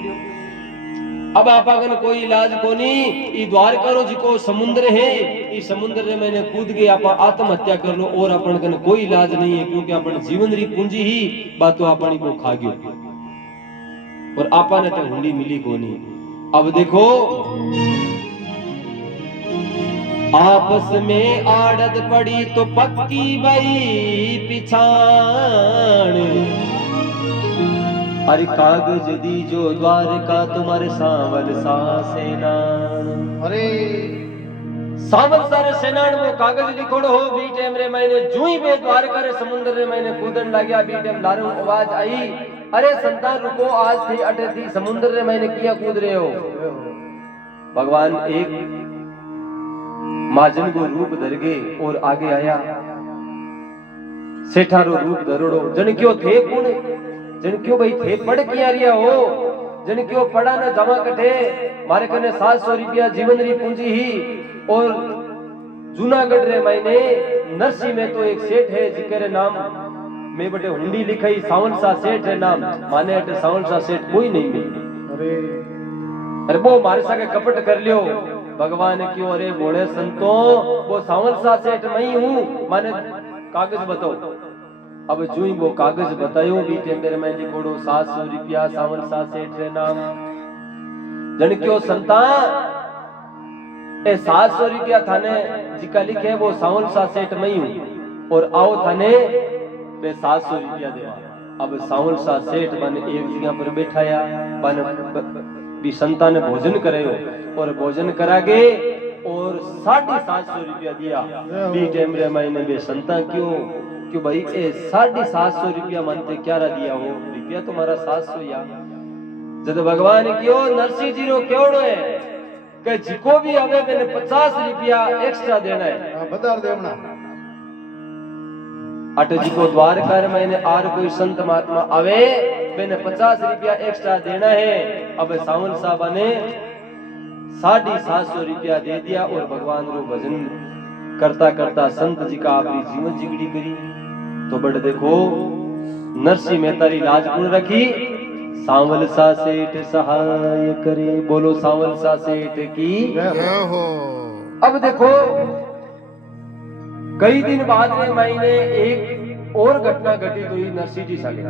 अब आपागन कोई इलाज कोनी ई द्वारका रो जिको समुद्र है इस समुद्र रे मैंने कूद के आप आत्महत्या कर लो और अपन कन कोई इलाज नहीं है क्योंकि अपन जीवन री पूंजी ही बातो अपनी को खा गयो और आपा ने तो हुंडी मिली कोनी। अब देखो आपस में आड़त पड़ी तो पक्की बई पिछाण अरे कागज दीजो द्वारका तुम्हारे सांवल सा सेनान। अरे सांवल सारे सेनान वो कागज लिखोड़ो हो बी टाइम रे मैंने जूही बे द्वारका रे समुद्र रे मैंने कूदन लाग्या बी टाइम लारू आवाज आई, अरे संतान रुको आज थी अटे थी समुद्र रे मैंने किया कूद रहे हो। भगवान एक महाजन को रूप धर गए और आगे आया, सेठारो रूप धरोड़ो जन क्यों थे कुण, जन क्यों भाई थे पढ़ किया रिया हो, जन क्यों पढ़ा न जमा कटे मारे कने 700 रुपया जीवन री पूंजी ही। और जूनागढ़ रे मैंने नरसी में तो एक सेठ है जिक्र नाम में बटे हुंडी लिखाई सावन सा सेठ है नाम, माने अटे सावन सा सेठ कोई नहीं मिली। अरे वो मारे साके कपट कर लियो। भगवान क्यों, अरे बोले संतों वो सावन सा सेठ मैं हूँ, माने कागज बताओ। अब जो ही वो कागज बतायो बीते मेरे में लिखोड़ो 700 रुपया सावन सा सेठ रे नाम। जन क्यों संतान ए 700 रुपया थाने जिका लिखे वो सावन सा सेठ मैं हूँ और आओ थाने बे 700 रुपया देवा। अब सावन सा सेठ माने एक जगह पर बैठाया, माने भी संतान ने भोजन करायो और भोजन करागे और 750 रुपया दिया बी टाइम रे मैंने बे संता क्यों भाई ए 750 रुपया मानते क्या रा दिया हो, रुपया तुम्हारा 700 या जब भगवान क्यों नरसिंह जी रो क्योड़ो है कि जिको भी हमें मैंने 50 रुपया एक्स्ट्रा देना है बता देवना। अट जी को द्वारका रे मैंने आर कोई संत महात्मा आवे मैंने 50 रुपया एक्स्ट्रा देना है। अब सावन साहब ने 750 रुपया दे दिया और भगवान रो भजन करता करता संत जी का अपनी जीवन जिगड़ी करी। तो बड़ देखो नरसिंह मेहता री लाज गुण रखी, सांवल सा सेठ सहाय करे, बोलो सांवल सा सेठ की। अब देखो कई दिन बाद में मैंने एक और घटना घटित हुई नरसिंह जी सागे।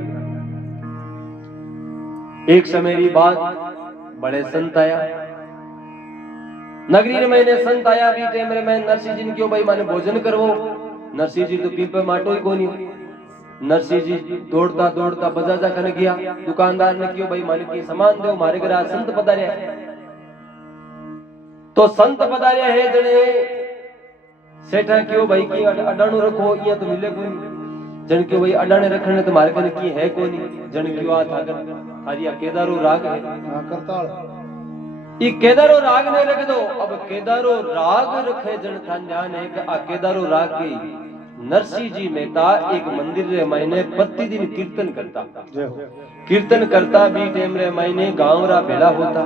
एक समय की बात बड़े संत आया नगरी में, मैंने संत आया भी टाइम में नरसिंह जी ने क्यों भाई माने भोजन करवो। नरसिंह जी तो पीपे माटो ही कोनी। नरसिंह जी दौड़ता दौड़ता बाजार कर गया, दुकानदार ने क्यों भाई माने की सामान दो मारे घर संत पधारे। तो संत पधारे है जने सेठा क्यों भाई की अडाणु रखो ये तो मिले कोनी। जन क्यों भाई अडाणे रखने तो मारे कने की है कोनी। जन क्यों आ था थारिया केदारो राग है करताल ई केदारो राग ने रख दो। अब केदारो राग रखे जन था ध्यान है कि आ केदारो राग की नरसिंह जी मेहता एक मंदिर रे मैंने प्रतिदिन कीर्तन करता। कीर्तन करता भी टाइम रे मैंने गांवरा भेड़ा होता,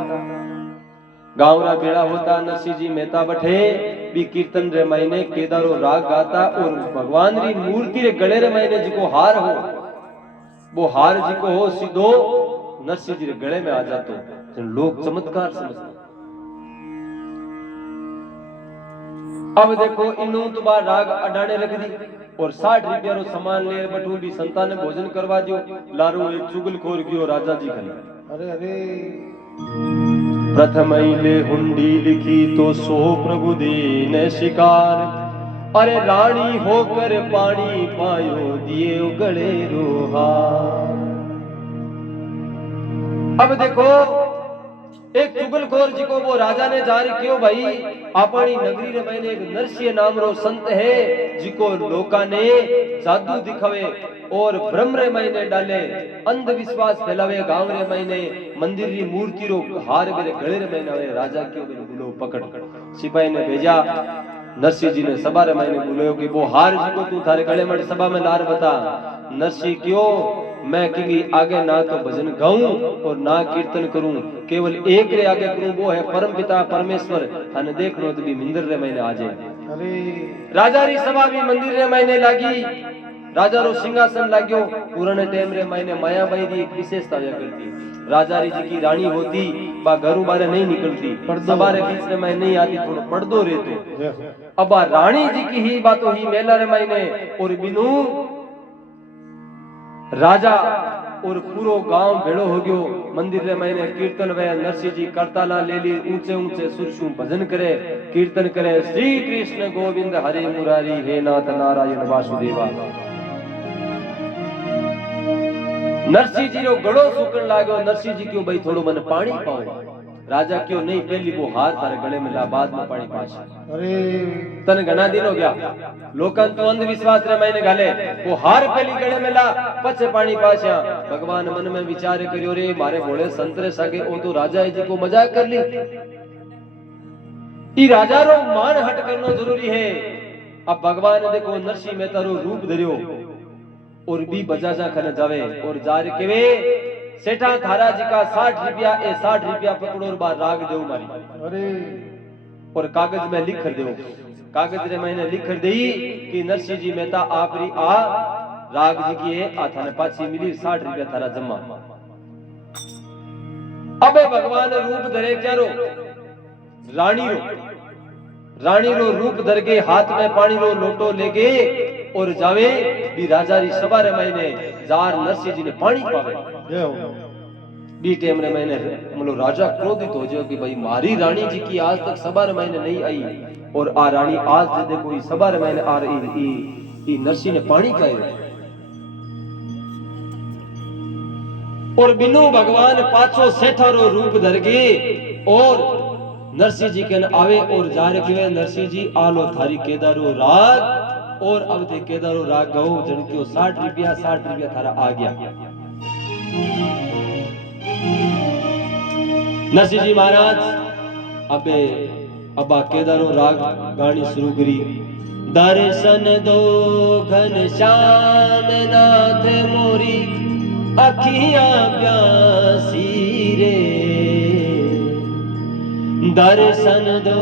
गांवरा बेड़ा होता। नरसिंह जी मेहता बैठे भी कीर्तन रे मैंने केदारो राग गाता और भगवान री मूर्ति रे गले रे मैंने जिको हार हो वो हार जिको हो सीधो नरसिंह जी रे गले में आ जातो। लोग चमत्कार समझते। अब देखो इनू तो बार राग अडाने रख दी और 60 रुपया रो सामान ले बटू भी संतान ने भोजन करवा दियो। लारू एक चुगलखोर गयो राजा जी खने। अरे अरे प्रथम ले हुंडी लिखी तो सो प्रभु दीन शिकार, अरे रानी होकर पानी पायो दिए गले रोहार। अब देखो एक चुगलखोर जी को वो राजा ने जारी क्यों भाई अपनी नगरी रे मैंने एक नरसिंह नाम रो संत है जिको लोका ने जादू दिखावे और भ्रम रे मैंने डाले अंधविश्वास फैलावे। गांव रे मैंने मंदिर री मूर्ति रो हार मेरे गले रे मैंने आवे। राजा क्यों मेरे बुलो पकड़ सिपाही ने भेजा। नरसिंह जी ने सभा रे मैंने बुलायो कि वो हार जी को तू थारे गले में सभा में लार बता। नरसिंह क्यों मैं कि आगे ना तो भजन गाऊं और ना कीर्तन करूं, केवल एक रे आगे करूं वो है परम पिता परमेश्वर। थाने देख लो तो भी मंदिर रे मैंने आ जाए। अरे राजा री सभा भी मंदिर रे मैंने लागी, राजा रो सिंहासन लाग्यो। पुराने टाइम रे मैंने मायाबाई दी एक विशेषता हुआ करती। राजा री जी की रानी होती बा घरों बारे नहीं निकलती, सभा रे बीच में मैं नहीं आती, थोड़ा पर्दो रहते। अब रानी जी की ही बातों ही मेला रे मैंने और बिनु राजा और पूरो गांव भेड़ो हो गयो। मंदिर रे मैंने कीर्तन वे नरसिंह जी करताला ले ली ऊंचे ऊंचे सुरसु भजन करे कीर्तन करे। श्री कृष्ण गोविंद हरे मुरारी हे नाथ नारायण वासुदेवा। नरसिंह जी रो गळो सुकण लाग्यो। नरसिंह जी क्यों भाई थोड़ो मन पानी पाओ। राजा क्यों नहीं पहली वो हार तारे गले में ला बाद में पानी पास। अरे तन घना दिन हो गया लोकन तो अंधविश्वास रे मैंने गाले वो हार पहली गले में ला पछे पानी पास्या। भगवान मन में विचार करियो रे मारे भोले संतरे सके ओ तो राजा जी को मजाक कर ली। ई राजा रो मान हट करनो जरूरी है। अब भगवान ने देखो नरसिंह मेहता रो रूप धरियो और भी बजाजा खने जावे और जार केवे सेठा थारा जी का 60 रुपया ए 60 रुपया पकड़ो और बार राग देऊ मारी। अरे और कागज में लिख कर देऊ। कागज रे मैंने लिख कर देई कि नरसिंह जी मेहता आपरी आ राग जी की है आ थाने पाछी मिली 60 रुपया थारा जमा। अबे भगवान रूप धरे क्यारो रानी रो रूप धर के हाथ में पानी रो लोटो लेके और जावे भी राजा री सभा रे मैंने जार नरसिंह जी ने पानी पावे। बी टाइम रे मैंने मतलब राजा क्रोधित हो जाओ कि भाई मारी रानी जी की आज तक सभा रे मैंने नहीं आई और आ रानी आज दे देखो ई सभा रे मैंने आ रही ई नरसिंह ने पानी पाए। और बिनु भगवान पाछो सेठा रो रूप धर के और नरसिंह जी के आवे और जा रखे नरसिंह जी आलो थारी केदारो राग और अब ते केदारो राग गो जणक्यो 60 रुपया थारा आ गया। नरसिंह जी महाराज अबे अबा केदारो राग गानी शुरू करी। दर्शन दो घनश्याम नाथ मोरी अखियां प्यासी रे। दर्शन दो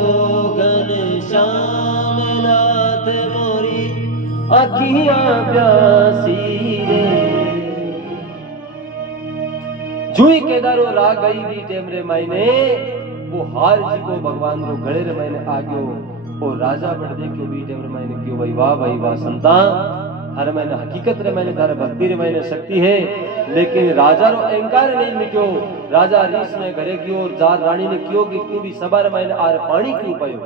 घनश्याम नाथ मोरी अखियां प्यासी रे। जुई केदारो राग गई भी टेम रे मायने वो हार जी को भगवान रो गले रे मायने आ गयो और राजा बड़ देखियो भी टेम रे मायने क्यों भाई वाह संता हर मैंने हकीकत रे मैंने थारे भक्ति रे मैंने शक्ति है लेकिन राजा रो अहंकार नहीं मिट्यो। राजा रीस में घरे गयो और जार रानी ने क्यों कि तू भी सभा रे मैंने आर पानी क्यों पायो।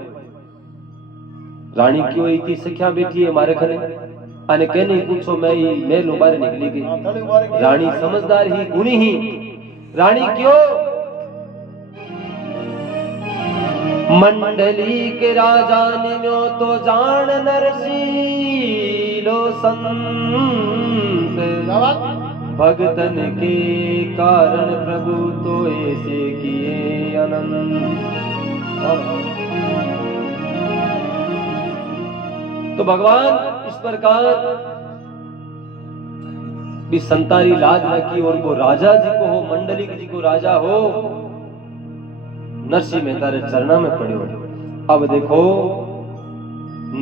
रानी क्यों इतनी सख्या बैठी है मारे घरे आने कहने पूछो मैं ही महल बाहर निकली गई। रानी समझदार ही गुणी ही रानी क्यों मंडली के राजा निनो तो जान नरसीलो संत भगतन के कारण प्रभु तो ऐसे किए अनंत। तो भगवान इस प्रकार भी संतारी लाज रखी और वो राजा जी को हो मंडली जी को राजा हो नरसिंह मेहता रे चरणा में पड़े। अब देखो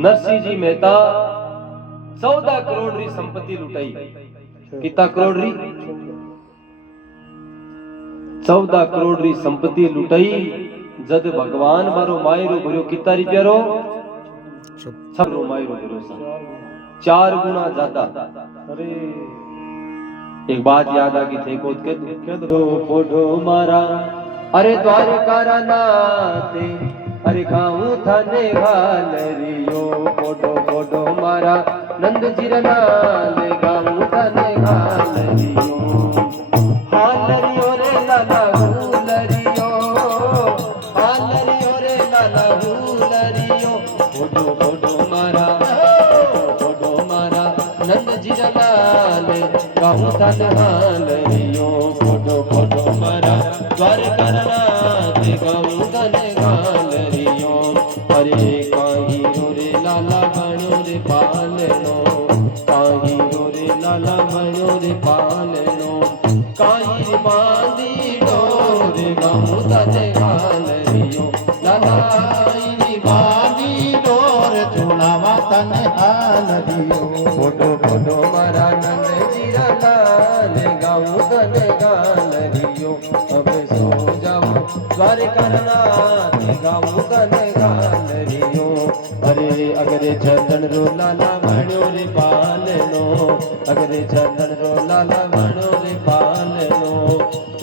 नरसिंह जी मेहता 14 करोड़ री संपत्ति लुटाई। कितना करोड़ री 14 करोड़ री संपत्ति लुटाई। जद भगवान मारो मायरो भरो कितना रुपया रो 6 रो मायरो भरो 4 गुना ज्यादा। अरे एक बात याद आ गई थे को कह दो फोटो मारा अरे द्वारका नाते अरे गाऊं थाने घालरियो फोटो फोटो मारा नंद जी नाल गाऊं थाने घालरियो। हालरियो रे लाला हुलरियो हालरियो रे लाला हुलरियो फोटो फोटो मारा नंद जी नाल गाऊं थाने घालरियो फोटो फोटो मारा द्वारका नाथ गाऊं थाने घालरियो। अरे काही रे लाला बनो रे पालनो काही रे लाला बनो रे पालनो काही रे बांधी डोरे गाऊं थाने घालरियो। लाला री बांधी डोरे चुनावा थाने घालरियो। फोटो फोटो मारा नंद जी लाल गाऊं थाने घालरियो। अब सो जाओ द्वारका नाथ गाऊं थाने घालरियो। अरे अगरे चंदन रो लाला बनो रे पालनो अगरे चंदन रो लाला बनो रे पालनो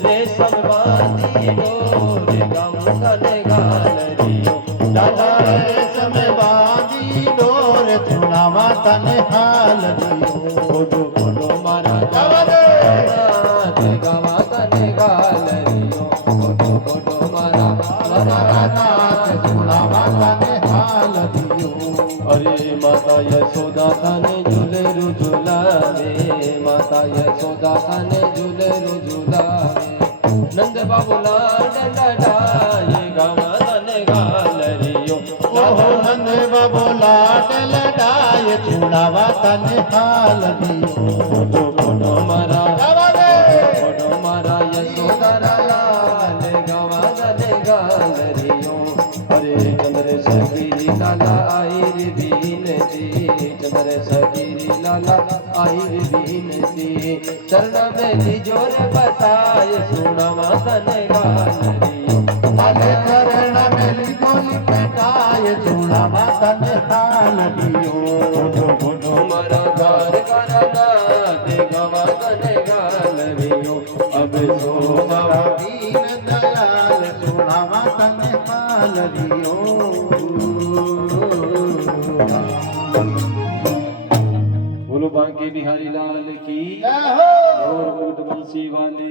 रेशम बांधी डोरे गाऊं थाने घालरियो। लाला रेशम बांधी डोरे चुनावा थाने घालरियो। फोटो फोटो मारा सुनावा तने हाल दियो अरे माता यशोदा थाने झूले रू झूलावे माता यशोदा थाने झूले रू झूलावे नंद बाबू लाड लडाए गावा तने गाल रियो ओहो नंद बाबू लाड लडाए सुनावा तने हाल दियो फोटो मारा गावागे फोटो मारा यशोदा लाल गावा तने गाल रियो अरे चंद्र सखी लाला आई रे बीनती चंद्र सखी लाला आई रे बीनती चरण में निजोर बताए सुनावा तने गाल रियो अरे चरण में लिखोली पेटाए सुनावा तने हाल दियो फोटो मारा द्वार करना ते गावा तने गाल रियो अब सोवा दीन दयाल सुनावा तने हाल दियो बोलो बांके बिहारी लाल की जय हो और बंसी वाले